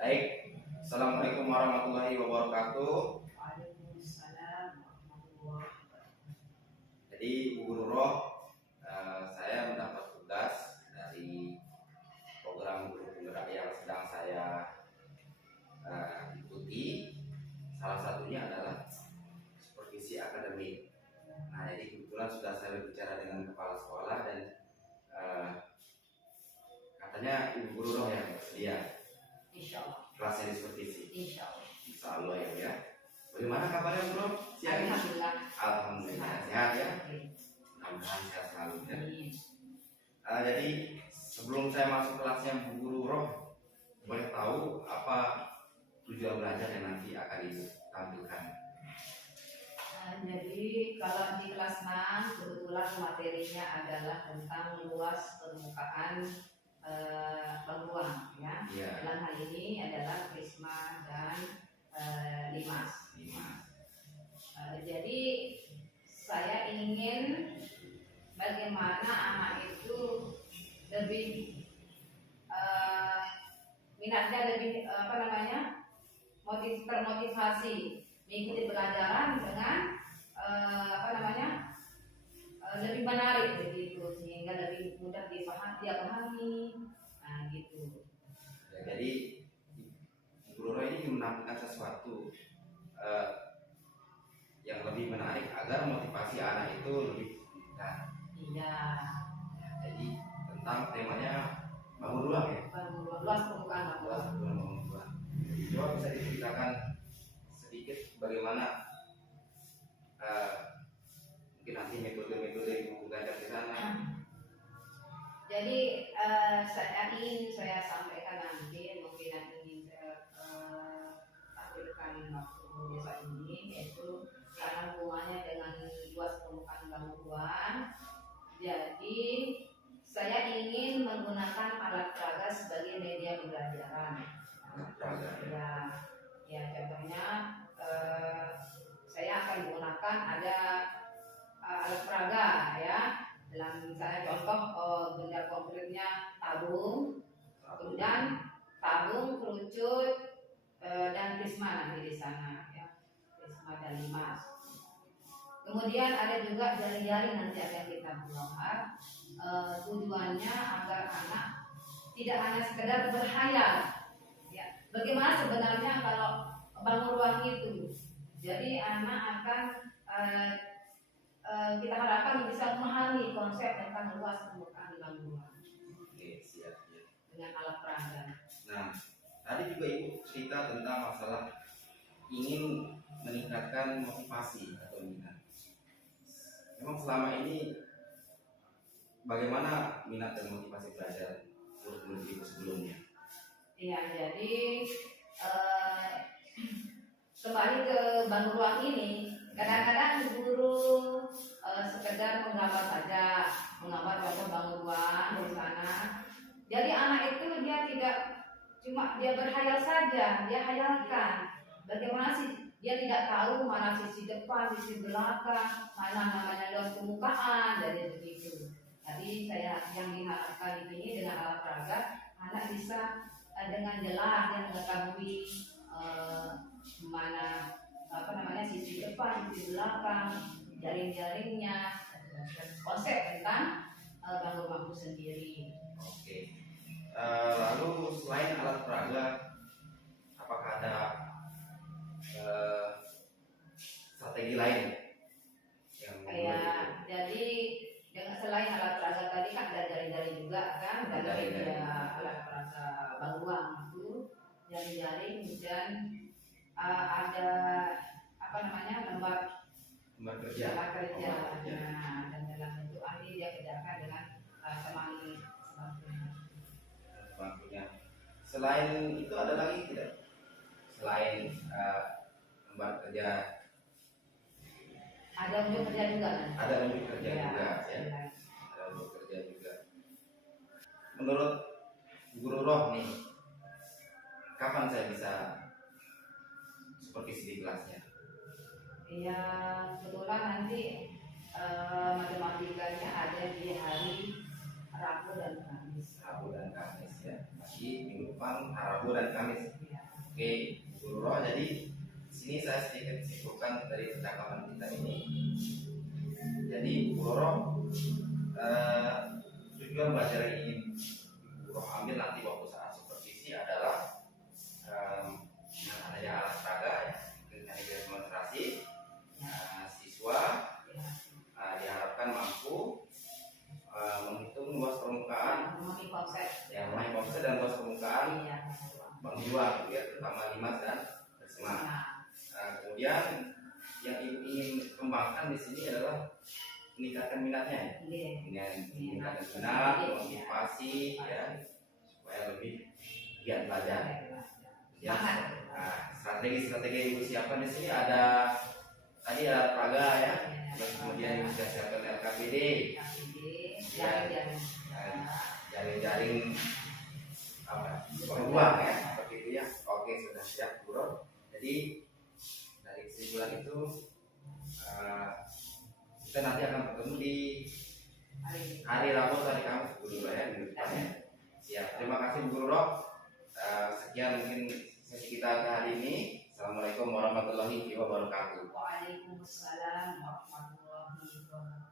Baik, Assalamualaikum warahmatullahi wabarakatuh. Waalaikumsalam warahmatullahi wabarakatuh. Jadi Bu Guru Roh, saya mendapat tugas dari program guru penggerak yang sedang saya ikuti. Salah satunya adalah supervisi akademik. Nah, jadi kebetulan sudah saya berbicara dengan kepala sekolah dan katanya Ibu Guru Roh yang bersedia. Insya Allah. Kelasnya disupervisi. Insya Allah. Insya Allah ya. Bagaimana kabarnya Bu Guru? Sihat? Alhamdulillah. Alhamdulillah sehat ya. Oke. Mudah-mudahan sehat selalu ya. Amin. Jadi sebelum saya masuk kelasnya Bu Guru Roh, boleh tahu apa tujuan belajar yang nanti akan ditampilkan? Jadi kalau di kelas 6 kebetulan materinya adalah tentang luas permukaan bangunan ya. Dalam hal ini adalah prisma dan limas. Jadi saya ingin bagaimana anak itu lebih minatnya lebih termotivasi mengikuti pelajaran dengan lebih menarik begitu sehingga lebih mudah dipahami. Nah gitu. Ya, jadi Guru Roh ini menampilkan sesuatu yang lebih menarik agar motivasi anak itu lebih meningkat. Iya. Jadi tentang temanya bangun ruang ya. Luas permukaan bangunan. Coba bisa diceritakan sedikit bagaimana mungkin nanti metode-metode Ibu belajar di sana. Jadi saya sampaikan nanti mungkin yang ingin saya tampilkan waktu besok ini yaitu karena hubungannya dengan luas permukaan bangunan. Jadi saya ingin menggunakan alat peraga sebagai media pembelajaran. Ya contohnya saya akan menggunakan ada alat peraga ya. Dalam misalnya contoh benda konkretnya tabung, kemudian tabung, kerucut dan prisma nanti di sana ya, prisma dan limas. Kemudian ada juga jari-jari nanti akan kita bongkar. Tujuannya agar anak tidak hanya sekedar berhayal. Ya, bagaimana sebenarnya kalau bangun ruang itu? Jadi anak akan kita harapkan bisa memahami konsep tentang luas permukaan bangunan. Oke, siap ya. Dengan alat peraga. Nah, tadi juga Ibu cerita tentang masalah ingin meningkatkan motivasi atau minat. Memang selama ini bagaimana minat dan motivasi belajar guru Ibu sebelumnya? Iya, jadi kembali ke bangun ruang ini, kadang-kadang guru sekedar menggambar saja, menggambar wajah bangun ruang di sana. Jadi anak itu dia tidak cuma dia berhayal saja, dia hayalkan bagaimana sih, dia tidak tahu mana sisi depan, sisi belakang, mana namanya luas permukaan, jadi begitu. Jadi saya yang diharapkan di sini dengan alat peraga, anak bisa dengan jelas dia mengetahui mana sisi depan, sisi belakang, jaring-jaringnya, konsep tentang bangun bangku sendiri. Oke. Lalu selain alat peraga, apakah ada strategi lain yang jadi dengan selain alat peraga tadi kan ada jari-jari juga kan, ada alat peraga bangunan itu jari-jari, kemudian ada lembar kerja. Nah, dan dalam bentuk ahli dia kerjakan dengan semampunya. Selain itu ada lagi tidak? Selain lembar kerja, ada unjuk kerja juga kan? Ada unjuk kerja juga ya. Ada unjuk kerja juga. Menurut Guru Roh nih, kapan saya bisa supervisi di kelasnya? Iya, kebetulan nanti matematikanya ada di hari Rabu dan Kamis. Rabu dan Kamis ya. ngaji minggu depan, Rabu dan Kamis. Ya. Oke, Guru Roh. Jadi sini saya sedikit simpulkan dari percakapan kita ini. Jadi Guru Roh, tujuan belajar ini Guru Roh ambil nanti waktu saat supervisi adalah dengan adanya alat peraga ya, dengan demonstrasi, siswa diharapkan mampu menghitung luas permukaan, Memahami konsep. yang memahami konsep dan luas permukaan Iya. bank jiwa, ya, terutama limas dan bersama. Kemudian yang ibu ingin kembangkan di sini adalah meningkatkan minatnya, dengan meningkatkan minat, motivasi, ya, supaya lebih giat belajar. Ya, strategi ibu siapkan di sini ada tadi ada praga ya, terus kemudian ibu sudah siapkan LKPD, jaring-jaring apa pengruang ya, seperti itu ya. Oke, sudah siap Guru. Jadi dari kesimpulan itu kita nanti akan bertemu di hari Rabu atau hari Kamis Guru ya, minggu depan ya. Siap. Terima kasih Guru Roh. Sekian mungkin sesi kita hari ini. Assalamualaikum warahmatullahi wabarakatuh. Waalaikumsalam warahmatullahi wabarakatuh.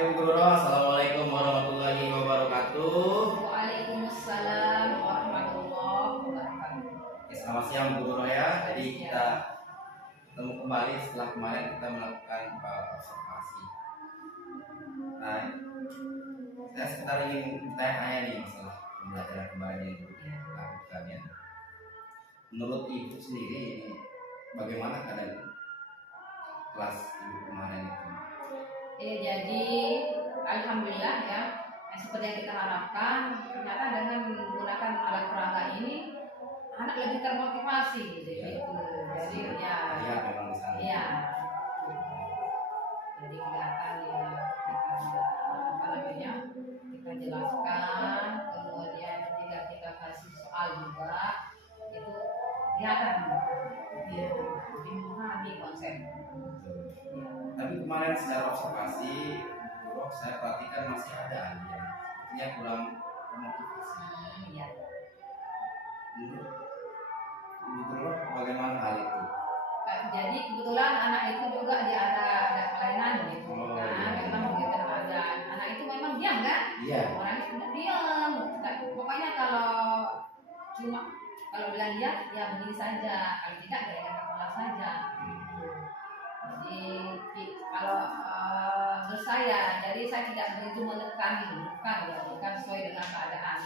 Oke Bu Guru, assalamualaikum warahmatullahi wabarakatuh. Waalaikumsalam warahmatullahi wabarakatuh. Oke, selamat siang Bu Guru ya. Jadi kita ketemu kembali setelah kemarin kita melakukan observasi. Nah, saya sebentar ingin tanya nih masalah pembelajaran kemarin yang dilakukan ya. Menurut Ibu sendiri ini bagaimana keadaan kelas Ibu kemarin itu? Jadi alhamdulillah ya, seperti yang kita harapkan, ternyata dengan menggunakan alat peraga ini anak lebih termotivasi gitu. Jadi ya, memang di sana. iya. Jadi kelihatan ya kita apa namanya, kita jelaskan, kemudian ketika kita kasih soal juga itu kelihatan dia memahami konsep. Ya. Tapi kemarin secara observasi, Guru, saya perhatikan masih ada yang sepertinya kurang termotivasi. Iya. Menurut Guru, bagaimana hal itu? Jadi kebetulan anak itu juga dia ada kelainan gitu. Oh, Nah, iya. memang begitu ada anak itu memang diam kan? Iya. Orangnya sudah diam. Nah, pokoknya kalau bilang dia ya begini saja, kalau tidak ya kepala saja. Jadi kalau menurut saya, jadi saya tidak begitu menekan, bukan sesuai dengan keadaan.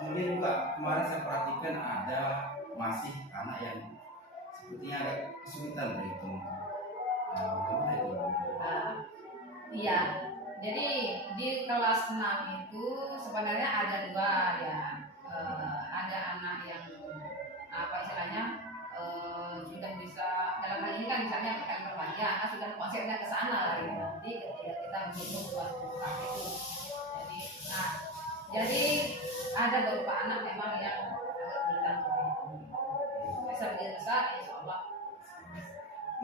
Kemudian juga kemarin saya perhatikan ada masih anak yang sepertinya agak kesulitan berhitung. Bagaimana itu? Iya. Jadi di kelas 6 itu sebenarnya ada dua ya. Ada anak yang apa istilahnya sudah bisa, dalam hal ini kan misalnya kan berbahagia, kan sudah konsepnya ke sana lah ya. Nanti ketika kita menghitung buat itu. Jadi ada beberapa anak memang yang agak berat berhitung. Bisa besar insya Allah.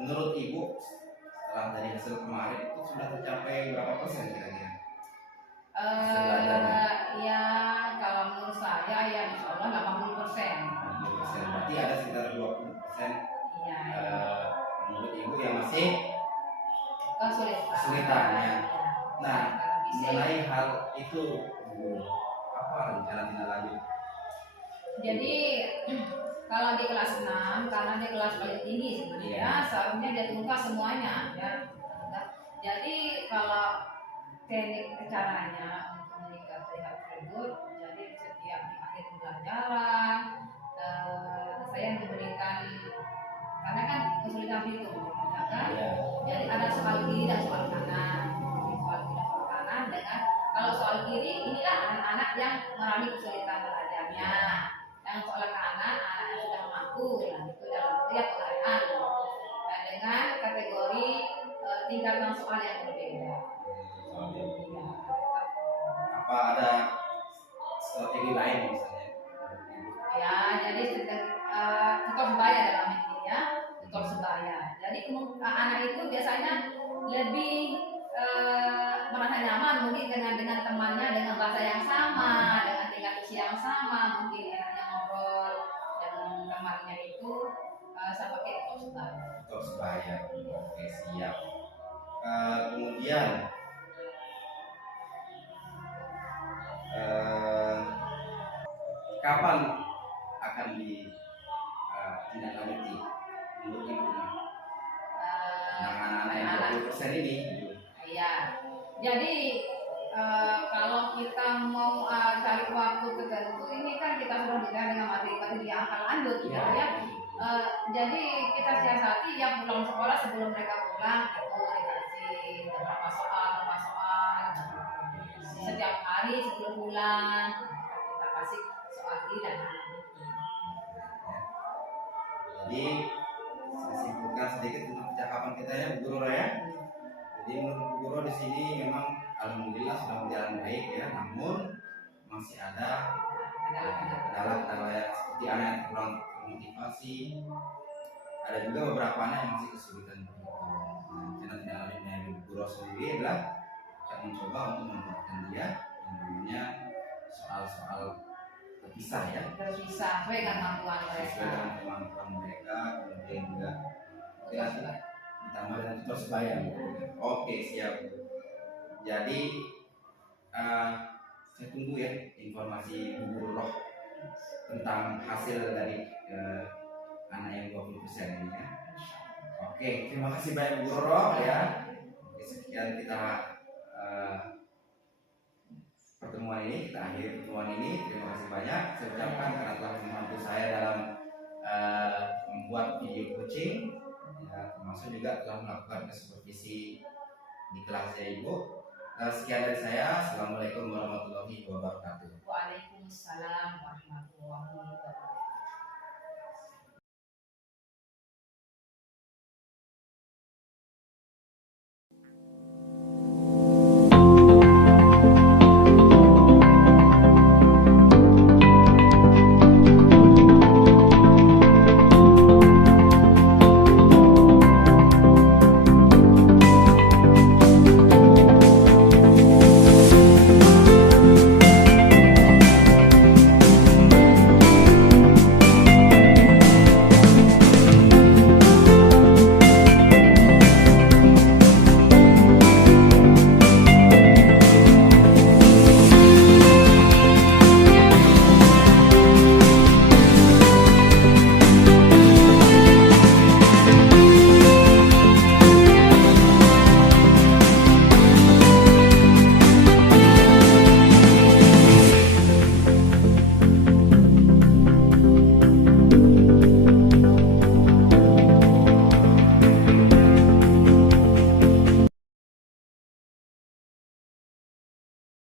Menurut Ibu, setelah dari hasil kemarin itu sudah tercapai berapa persen kira-kira? Ya kalau menurut saya ya insya Allah 80%. 80%. Berarti ada sekitar 20%. Iya. Menurut Ibu yang masih kesulitan ya. Nah, mengenai hal itu, apa rencana tindak lanjut? Jadi kalau di kelas 6 karena dia kelas paling tinggi sebenarnya, seharusnya dia tuntas semuanya ya. Jadi kalau teknik caranya untuk meningkatkan hal tersebut, jadi setiap di akhir pembelajaran saya memberikan, karena kan kesulitan itu ya kan. Jadi ada soal kiri dan soal kanan. Dengan kalau soal kiri inilah anak-anak yang mengalami kesulitan belajarnya. Yang soal kanan anak yang sudah mampu, nah itu dalam setiap penghargaan. Dengan kategori tingkatan soal yang berbeda. Apa ada strategi lain misalnya? Ya, jadi tutor sebaya dalam ini ya, tutor sebaya. Jadi anak itu biasanya lebih merasa nyaman mungkin dengan temannya, dengan bahasa yang sama, dengan tingkat usia yang sama, mungkin enaknya ngobrol dengan temannya itu saya pakai tutor sebaya. Tutor sebaya, oke siap. Kemudian kapan akan ditindaklanjuti menurut Ibu anak-anak yang 20% ini? Iya. Jadi kalau kita mau cari waktu tertentu ini kan kita sudah bicara dengan materi-materi yang akan lanjut ya. Jadi kita siasati ya pulang sekolah sebelum mereka pulang itu dikasih beberapa soal setiap hari sebelum pulang kita kasih soal ini dan jadi saya simpulkan sedikit untuk percakapan kita ya Bu Guru ya. Jadi menurut Bu Guru di sini memang alhamdulillah sudah berjalan baik ya, namun masih ada kendala-kendala yang seperti anak yang kurang termotivasi. Ada juga beberapa anak yang masih kesulitan berhitung. Channel tindak lanjutnya Bu Guru sendiri adalah akan mencoba untuk membuatkan dia yang namanya soal-soal terpisah ya. Terpisah sesuai dengan kemampuan mereka. Sesuai dengan kemampuan mereka, kemudian juga ditambah dengan tutor sebaya. Oke, siap. Jadi saya tunggu ya informasi Bu Guru Roh tentang hasil dari anak yang 20% ini ya. Oke, terima kasih banyak Bu Guru Roh ya. Oke, sekian kita pertemuan ini, kita akhiri pertemuan ini. Terima kasih banyak saya ucapkan karena telah membantu saya dalam membuat video coaching ya, termasuk juga telah melakukan supervisi di kelasnya Ibu. Sekian dari saya. Assalamualaikum warahmatullahi wabarakatuh. Waalaikumsalam warahmatullahi wabarakatuh.